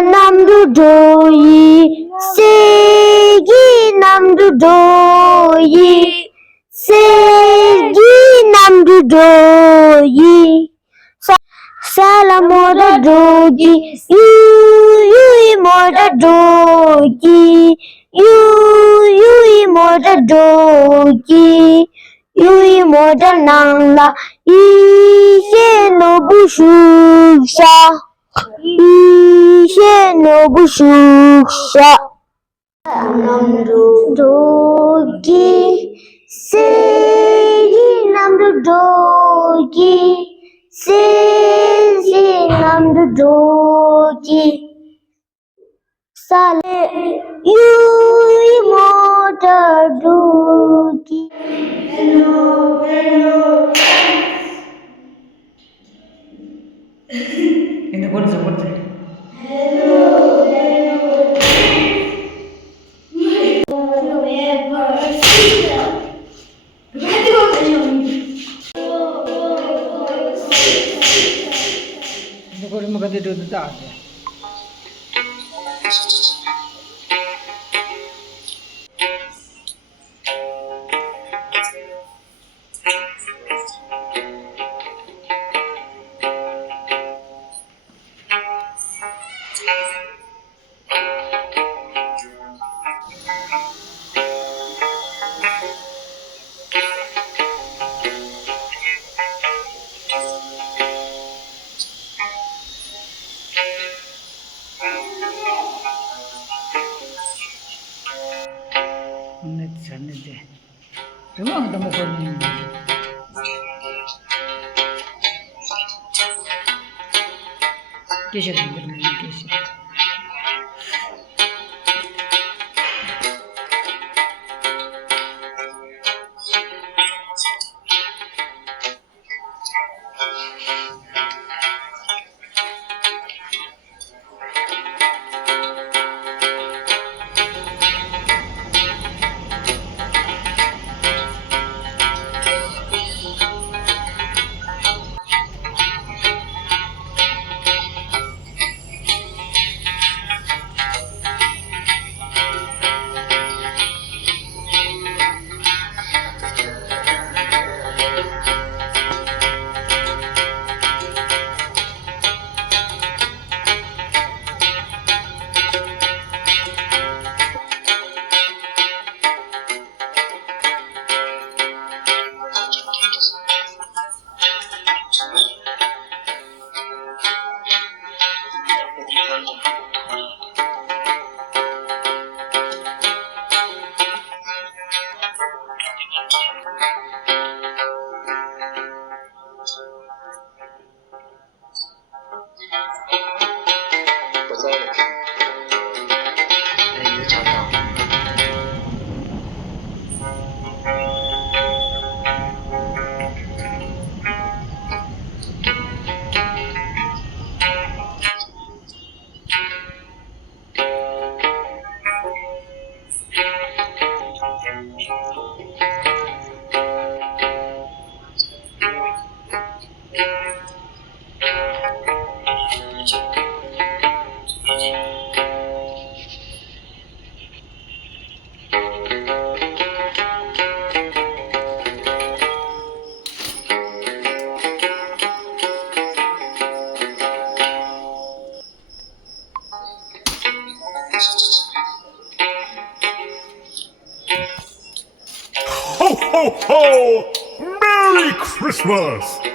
namdu doyi, sevgi namdu doyi, sevgi namdu doyi. Salam moda dogi, you moda dogi, you moda dogi, you moda nangla, ishe no bushusha, ishe no bushusha. Namdu dogi, seyi namdu dogi, seyi namdu dogi. Sale you moda dogi. இந்த போட்டு போட்டு இந்த குடும்ப கத்திட்டு வந்துட்டு ஆசை சன்னது ரொம்ப நம்ம பண்ணி டிஷர்ட் வந்துருந்தேன் T-shirt Ho, ho, ho! Merry Christmas!